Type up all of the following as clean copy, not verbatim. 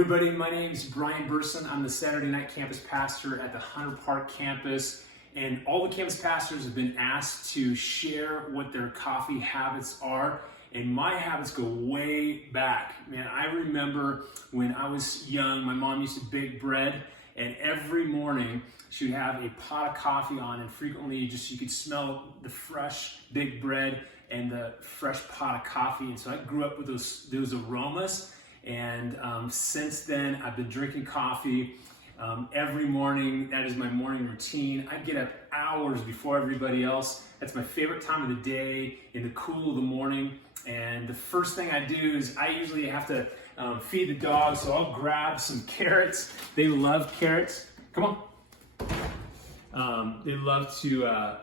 Everybody, my name is Brian Burson. I'm the Saturday night campus pastor at the Hunter Park campus, and all the campus pastors have been asked to share what their coffee habits are, and my habits go way back. Man, I remember when I was young, my mom used to bake bread, and every morning she would have a pot of coffee on, and frequently you could smell the fresh baked bread and the fresh pot of coffee, and so I grew up with those aromas. And since then, I've been drinking coffee every morning. That is my morning routine. I get up hours before everybody else. That's my favorite time of the day, in the cool of the morning. And the first thing I do is I usually have to feed the dogs, so I'll grab some carrots. They love carrots. Come on. They love to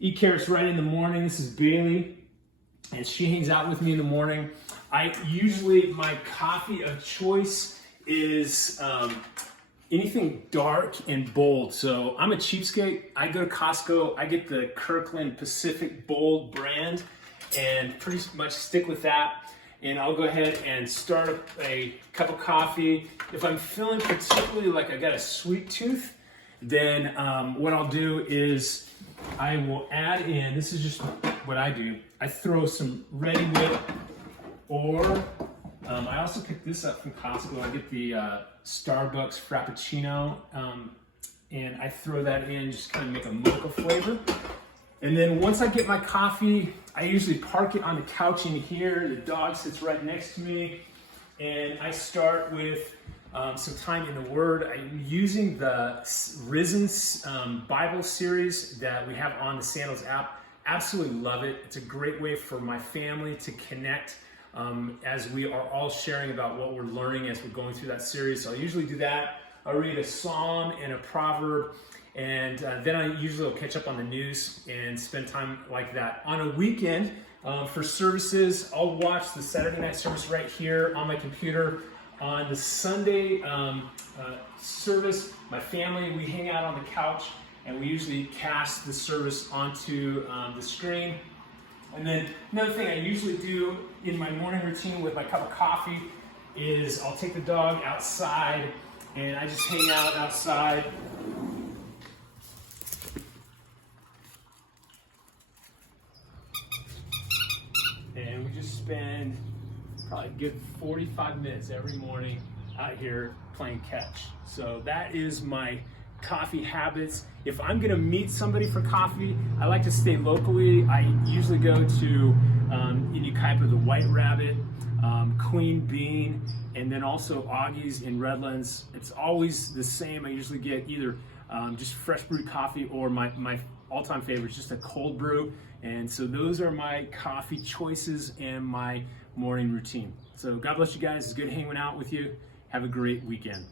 eat carrots right in the morning. This is Bailey, and she hangs out with me in the morning. My coffee of choice is anything dark and bold. So I'm a cheapskate. I go to Costco, I get the Kirkland Pacific Bold brand and pretty much stick with that. And I'll go ahead and start a cup of coffee. If I'm feeling particularly like I got a sweet tooth, then what I'll do is I will add in, this is just what I do, I throw some Ready Whip. Or I also picked this up from Costco. I get the Starbucks Frappuccino, and I throw that in, just kind of make a mocha flavor. And then once I get my coffee, I usually park it on the couch in here. The dog sits right next to me, and I start with some time in the Word. I'm using the Risen Bible series that we have on the Sandals app. Absolutely love it. It's a great way for my family to connect as we are all sharing about what we're learning as we're going through that series. So I usually do that. I'll read a psalm and a proverb, and then I usually will catch up on the news and spend time like that. On a weekend, for services, I'll watch the Saturday night service right here on my computer. On the Sunday service, my family, we hang out on the couch, and we usually cast the service onto the screen. And then another thing I usually do in my morning routine with my cup of coffee is I'll take the dog outside and I just hang out outside. And we just spend probably a good 45 minutes every morning out here playing catch. So that is my coffee habits. If I'm gonna meet somebody for coffee, I like to stay locally. I usually go to Inukipa, the White Rabbit, Queen Bean, and then also Augie's in Redlands. It's always the same. I usually get either just fresh brewed coffee or my all-time favorite is just a cold brew. And so those are my coffee choices and my morning routine. So God bless you guys. It's good hanging out with you. Have a great weekend.